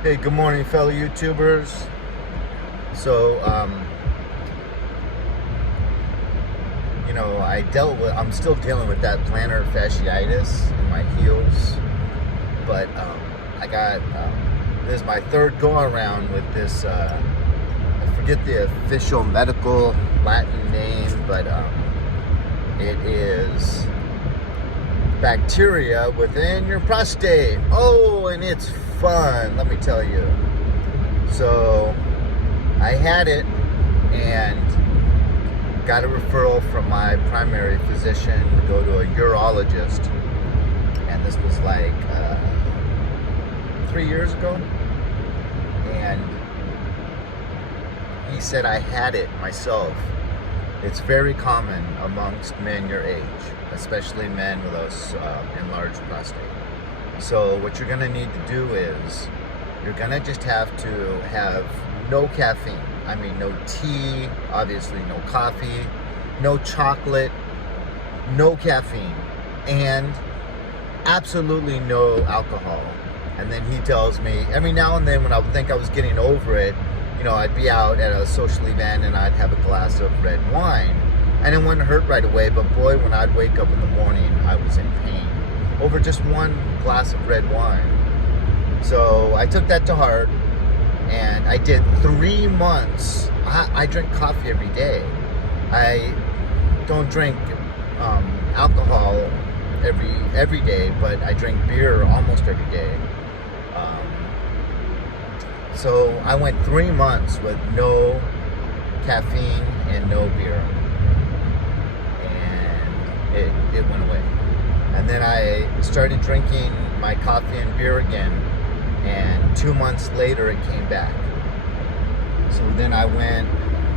Hey, good morning, fellow YouTubers. So, I'm still dealing with that plantar fasciitis in my heels, but this is my third go around with this. I forget the official medical Latin name, but it is bacteria within your prostate. Oh, and it's fun, let me tell you. So I had it and got a referral from my primary physician to go to a urologist, and this was like 3 years ago, and he said I had it myself. It's very common amongst men your age, especially men with a enlarged prostate. So what you're gonna need to do is you're gonna just have to have no caffeine. I mean, no tea, obviously no coffee, no chocolate, no caffeine, and absolutely no alcohol. And then he tells me, every now and then when I would think I was getting over it, I'd be out at a social event and I'd have a glass of red wine. And it wouldn't hurt right away, but boy, when I'd wake up in the morning, I was in pain over just one glass of red wine. So I took that to heart, and I did 3 months. I drink coffee every day. I don't drink alcohol every day, but I drink beer almost every day. So I went 3 months with no caffeine and no beer, and it went away. And then I started drinking my coffee and beer again, and 2 months later it came back. So then I went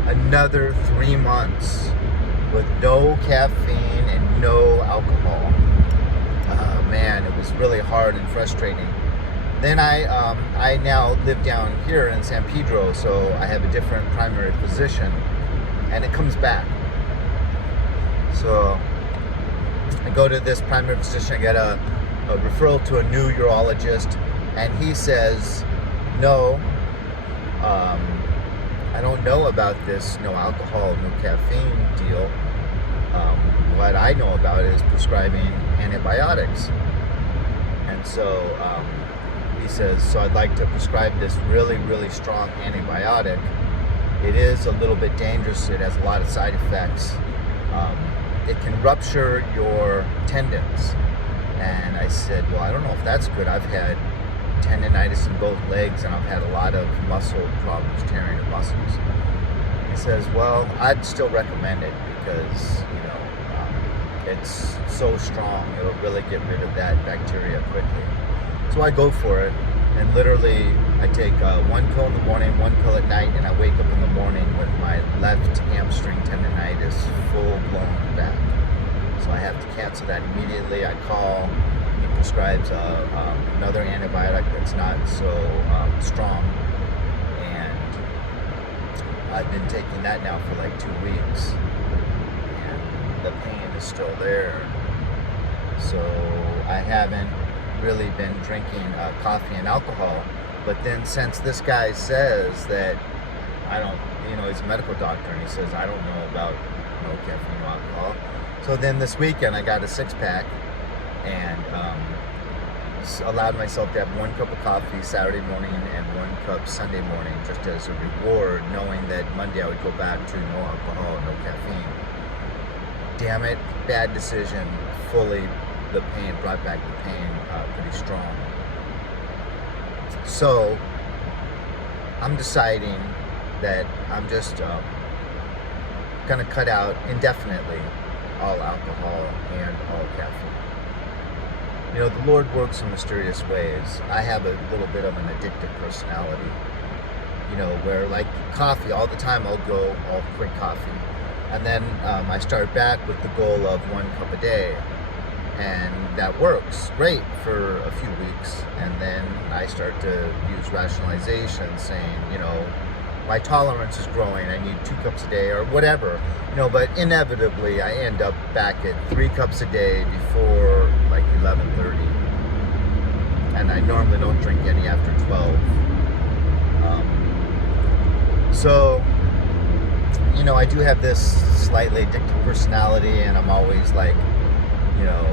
another 3 months with no caffeine and no alcohol. Man, it was really hard and frustrating. Then I now live down here in San Pedro, so I have a different primary physician, and it comes back. So I go to this primary physician, I get a referral to a new urologist, and he says, no, I don't know about this no alcohol, no caffeine deal. What I know about is prescribing antibiotics. And so he says, so I'd like to prescribe this really, really strong antibiotic. It is a little bit dangerous. It has a lot of side effects. It can rupture your tendons. And I said, well, I don't know if that's good. I've had tendonitis in both legs, and I've had a lot of muscle problems, tearing of muscles. He says, well, I'd still recommend it because, it's so strong. It'll really get rid of that bacteria quickly. So I go for it, and literally I take one pill in the morning, one pill at night, and I wake up in the morning with my left hamstring tendonitis full blown back. So I have to cancel that immediately. I call. He prescribes another antibiotic that's not so strong, and I've been taking that now for like 2 weeks, and the pain is still there. So I haven't really been drinking coffee and alcohol. But then since this guy says that I don't, he's a medical doctor, and he says I don't know about no caffeine, no alcohol. So then this weekend I got a 6-pack and allowed myself to have 1 cup of coffee Saturday morning and 1 cup Sunday morning, just as a reward, knowing that Monday I would go back to no alcohol, no caffeine. Damn it, bad decision. Fully, the pain brought back the pain pretty strong. So I'm deciding that I'm just gonna cut out indefinitely all alcohol and all caffeine. The Lord works in mysterious ways. I have a little bit of an addictive personality, where like coffee, all the time I'll go all quick coffee. And then I start back with the goal of 1 cup a day. And that works great for a few weeks. And then I start to use rationalization, saying, my tolerance is growing. I need 2 cups a day or whatever. But inevitably I end up back at 3 cups a day before like 11:30. and I normally don't drink any after 12. So, you know, I do have this slightly addictive personality, and I'm always like, you know,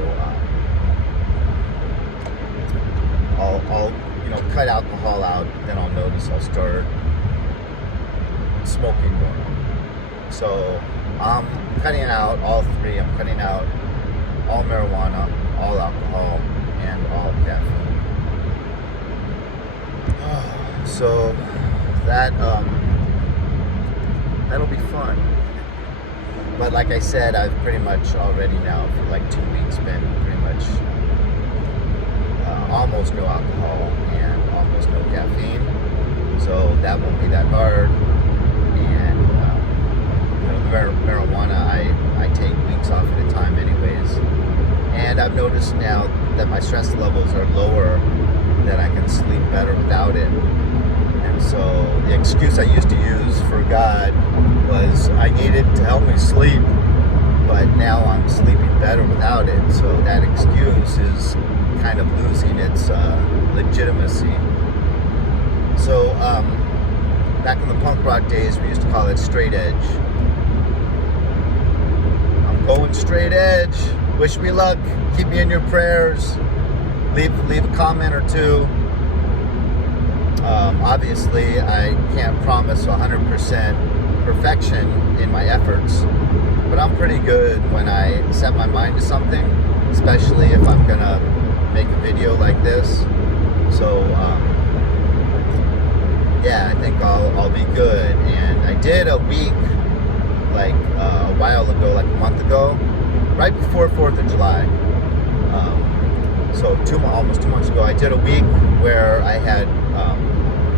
I'll you know, cut alcohol out, then I'll notice I'll start smoking more. So I'm cutting out all three. I'm cutting out all marijuana, all alcohol, and all caffeine. So that that'll be fun. But like I said, I've pretty much already now for like 2 weeks been pretty much almost no alcohol and almost no caffeine. So that won't be that hard. And you know, the marijuana I take weeks off at a time anyways. And I've noticed now that my stress levels are lower, that I can sleep better without it. And so the excuse I used to use for God was I needed to help me sleep, but now I'm sleeping better without it. So that excuse is kind of losing its legitimacy. So back in the punk rock days, we used to call it straight edge. I'm going straight edge. Wish me luck. Keep me in your prayers. Leave a comment or two. Obviously, I can't promise 100% perfection in my efforts, but I'm pretty good when I set my mind to something, especially if I'm gonna make a video like this. So yeah, I think I'll be good. And I did a week like a while ago, like a month ago, right before 4th of July. So almost 2 months ago, I did a week where I had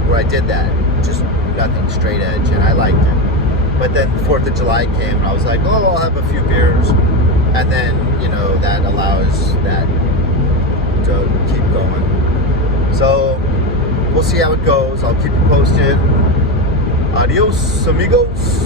where I did that, just nothing, straight edge, and I liked it. But then 4th of July came, and I was like, oh, I'll have a few beers, and then, you know, that allows that to keep going. So we'll see how it goes. I'll keep you posted. Adios, amigos.